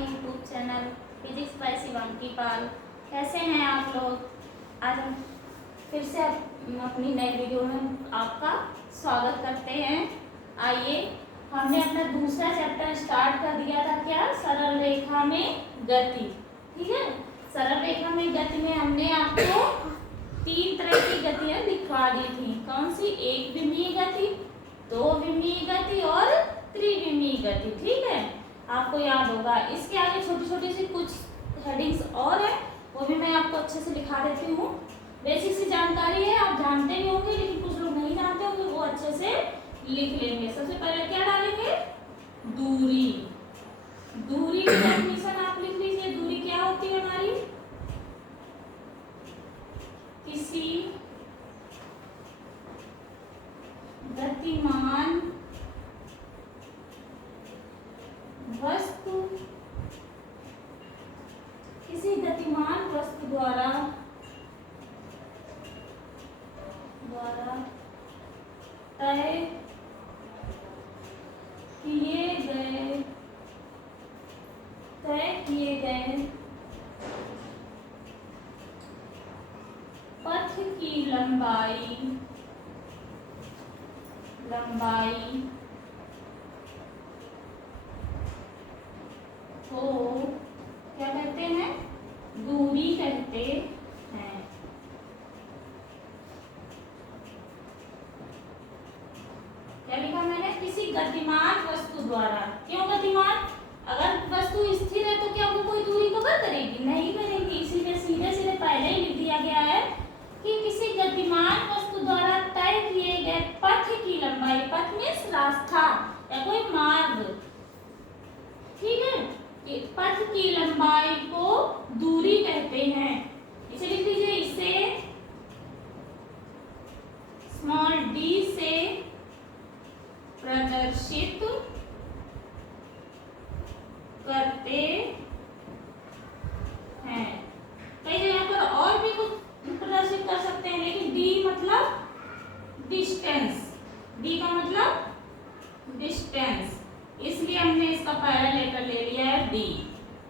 YouTube channel physics bye Shivanki पाल। कैसे हैं आप लोग? आज हम फिर से अपनी नई वीडियो में आपका स्वागत करते हैं। आइए, हमने अपना दूसरा चैप्टर स्टार्ट कर दिया था। क्या? सरल रेखा में गति। ठीक है, सरल रेखा में गति में हमने आपको 3 तरह की गतियां दिखा दी थी। कौन सी? एक विमीय गति, दो विमीय गति और त्रिविमीय गति। ठीक है, आपको याद होगा। इसके आगे छोटी छोटी सी कुछ हेडिंग्स और है, वो भी मैं आपको अच्छे से लिखा देती हूँ। बेसिक सी जानकारी है, आप जानते भी होंगे, लेकिन कुछ लोग नहीं जानते होंगे, वो अच्छे से लिख लेंगे। सबसे पहले क्या डालेंगे? दूरी। दूरी की डेफिनेशन आप लिख लीजिए। दूरी क्या होती है हमारी? किसी गतिमान वस्तु द्वारा तय किए गए पथ की लंबाई को क्या कहते हैं? दूरी कहते हैं। क्या लिखा मैंने? किसी गतिमान वस्तु द्वारा। क्यों गतिमान? अगर वस्तु स्थिर है तो क्या वो कोई दूरी कवर करेगी? नहीं करेगी। इसीलिए सीधे सीधे पहले ही लिख दिया गया है कि किसी गतिमान वस्तु द्वारा तय किए गए पथ की लंबाई। पथ मीन्स रास्ता या कोई मार्ग। ठीक है, कि पथ की लंबाई को दूरी कहते हैं। इसे लिख लीजिए। इसे स्मॉल d से प्रदर्शित करते हैं। कई जगह पर और भी कुछ प्रदर्शित कर सकते हैं, लेकिन d मतलब डिस्टेंस। d का मतलब डिस्टेंस, इसलिए हमने इसका पहला लेटर ले लिया है d।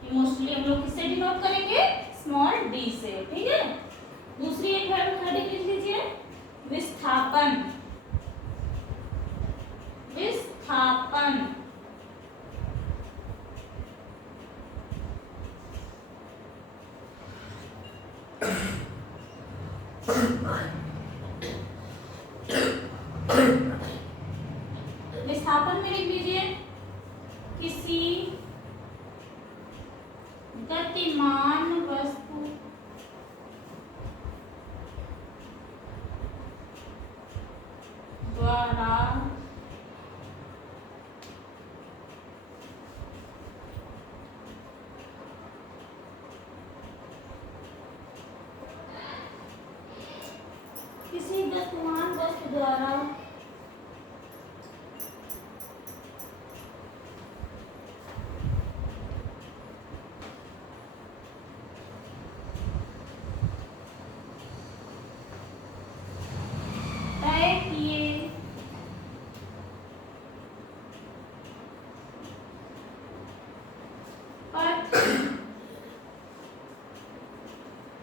कि मोस्टली हम लोग किससे डिनोट करेंगे? स्मॉल d से। ठीक है, दूसरी एक हेडिंग लिख लीजिए। विस्थापन। विस्थापन में लिख लीजिए किसी गतिमान वस्तु द्वारा तय किए पथ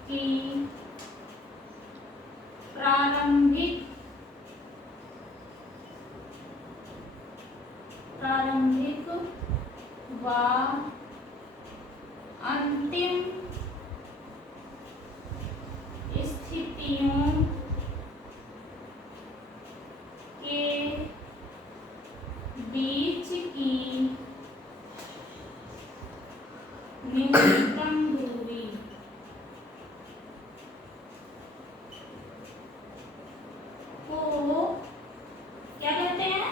की प्रारंभिक व अंतिम स्थितियों के बीच की न्यूनतम दूरी को क्या कहते हैं?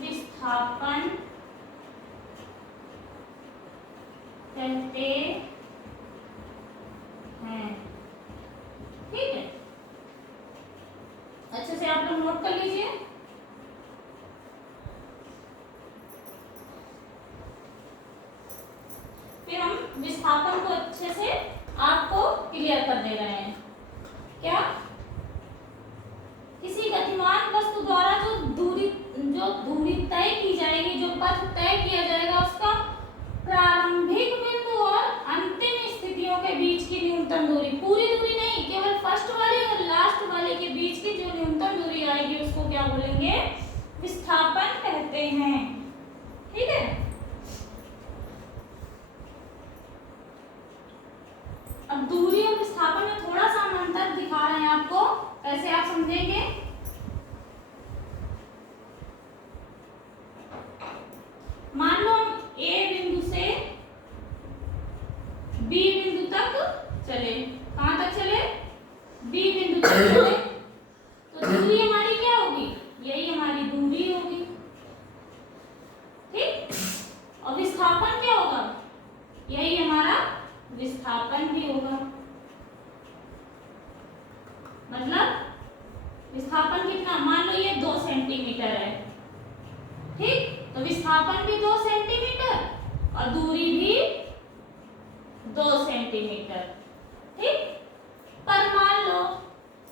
विस्थापन कहते हैं। ठीक है, अच्छे से आप लोग नोट कर लीजिए। फिर हम विस्थापन को अच्छे से आपको क्लियर कर दे रहे हैं। क्या? किसी गतिमान वस्तु द्वारा जो दूरी तय की जाएगी, जो पथ तय किया जाएगा, उसका दूरी आएगी उसको क्या बोलेंगे, विस्थापन कहते हैं। ठीक है, अब दूरी और विस्थापन में थोड़ा सा हम अंतर दिखा रहे हैं आपको, कैसे आप समझेंगे। मान लो हम ए बिंदु से बी बिंदु तक चले, कहां तक चले, बी बिंदु तक चले, तो दूरी हमारी क्या होगी, यही हमारी दूरी होगी। ठीक, और विस्थापन क्या होगा, यही हमारा विस्थापन भी होगा। मतलब विस्थापन कितना, मान लो ये 2 सेंटीमीटर है, ठीक, तो विस्थापन भी 2 सेंटीमीटर और दूरी भी 2 सेंटीमीटर। ठीक, पर मान लो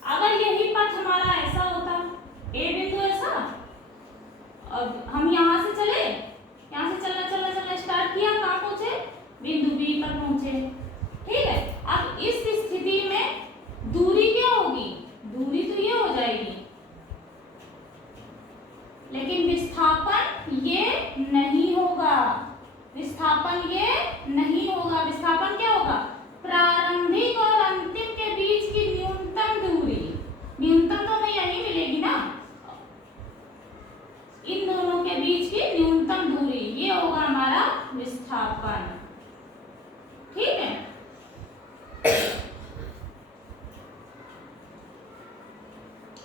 अगर यही पथ हमारा ऐसा होता, ए बिंदु ऐसा, और हम यहां से चले, यहां से चलना चलना चलना स्टार्ट किया, कहां पहुंचे, बिंदु बी पर पहुंचे। ठीक है, अब इस स्थिति में दूरी क्या होगी, दूरी तो ये हो जाएगी, लेकिन विस्थापन ये नहीं होगा, विस्थापन ये नहीं होगा। विस्थापन क्या होगा, प्रारंभिक और अंतिम के बीच की न्यूनतम दूरी, न्यूनतम तो हमें यही मिलेगी ना, इन दोनों के बीच की न्यूनतम दूरी, ये होगा हमारा विस्थापन। ठीक है,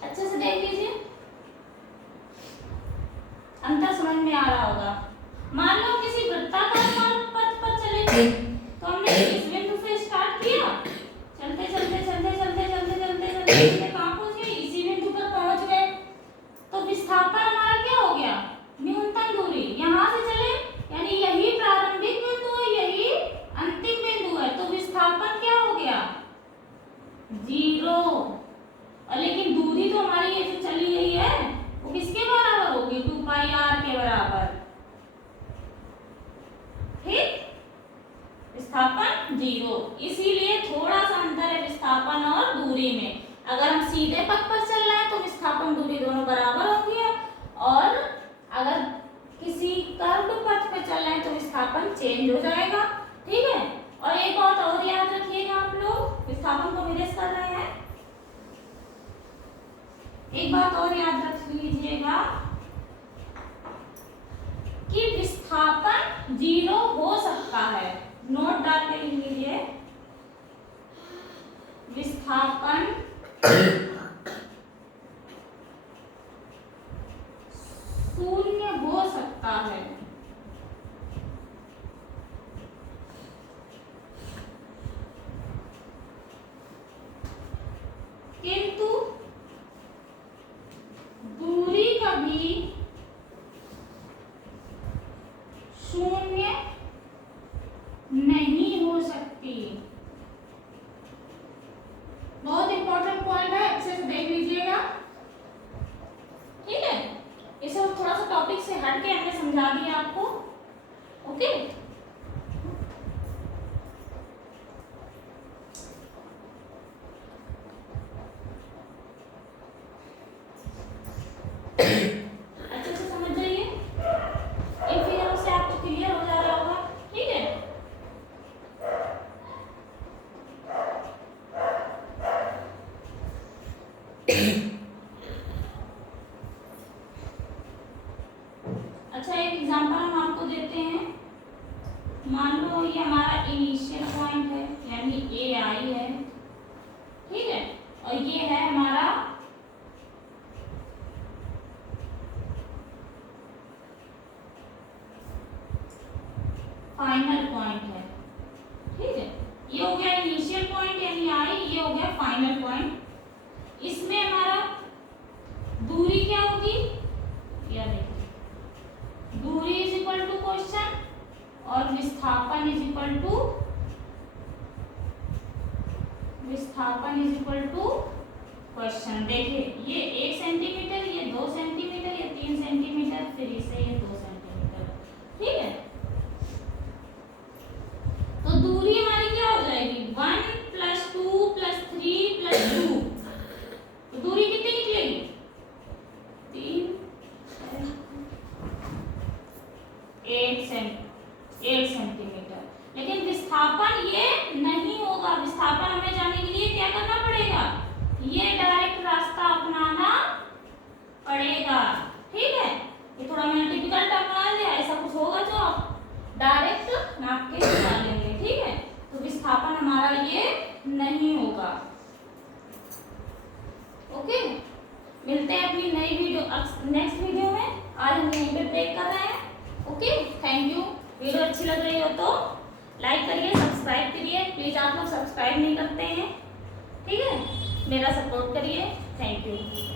अच्छे से देख लीजिए, अंतर समझ में आ रहा होगा। मान लो किसी वृत्ताकार पथ पर चले, तो हमने इस बिंदु से स्टार्ट किया, चलते चलते चलते चलते चलते चलते चलते कहां पहुंच गए, इसी बिंदु पर पहुंच गए, तो विस्थापन हमारा क्या हो गया, न्यूनतम दूरी। यहां से चले यानी यही प्रारंभिक बिंदु है, यही अंतिम बिंदु है, तो विस्थापन क्या हो गया, 0। और लेकिन दूरी तो हमारी ये जो चली गई है वो किसके बराबर होगी, 2 पाई r के बराबर। ठीक, विस्थापन 0, इसीलिए थोड़ा सा अंतर है विस्थापन और दूरी में। अगर हम सीधे पथ पर चल रहे हैं तो विस्थापन दूरी दोनों बराबर होती है, और अगर किसी कर्व पथ पर चल रहे हैं तो विस्थापन चेंज हो जाएगा। ठीक है, और एक बात और याद रखिएगा, आप लोग विस्थापन को निरस्त कर रहे हैं, एक बात और याद रख लीजिएगा कि विस्थापन 0 हो सकता है, नोट डाल के लिख लीजिए, विस्थापन 0 हो सकता है, किंतु दूरी कभी 0 नहीं हो सकती। बहुत इंपॉर्टेंट पॉइंट है, अच्छे से देख लीजिएगा। ठीक है, इसे थोड़ा सा टॉपिक से हट के हमने समझा दिया आपको। ओके, अच्छे से समझ जाइए, इन फिगरों से आपको क्लियर हो जा रहा होगा। ठीक है, अच्छा एक एग्जांपल हम आपको देते हैं। मान लो ये हमारा इनिशियल पॉइंट है, यानी ए आई है, ठीक है, और ये है हमारा फाइनल पॉइंट है। ठीक है, ये हो गया इनिशियल पॉइंट यानी आई, ये हो गया फाइनल पॉइंट। इसमें हमारा दूरी क्या होगी, या देखिए, दूरी इज इक्वल टू क्वेश्चन और विस्थापन इज इक्वल टू क्वेश्चन। देखिए ये 1 सेंटीमीटर, ये 2 सेंटीमीटर, ये 3 सेंटीमीटर, फिर इसे ये 2 सेंटीमीटर। ठीक है, तो दूरी हमारी क्या हो जाएगी, 1 + 2 + 3 + 2, तो दूरी कितनी निकलेगी, 8 सेंटीमीटर। लेकिन विस्थापन ये नहीं होगा। विस्थापन हमें जाने के लिए क्या करना पड़ेगा, ये डायरेक्ट रास्ता अपनाना पड़ेगा। ठीक है, ये थोड़ा मैंने टिपिकल टर्म बना दिया, ऐसा कुछ होगा जो आप डायरेक्ट नाप के बता लेंगे। ठीक है, तो विस्थापन हमारा ये नहीं होगा। ओके, मिलते हैं अपनी नई वीडियो नेक्स्ट वीडियो में। आज हम यहीं पे ब्रेक कर रहे हैं। Okay, thank you. वीडियो अच्छी लग रही हो तो लाइक करिए, सब्सक्राइब करिए। प्लीज आप लोग सब्सक्राइब नहीं करते हैं, ठीक है, मेरा सपोर्ट करिए। Thank you.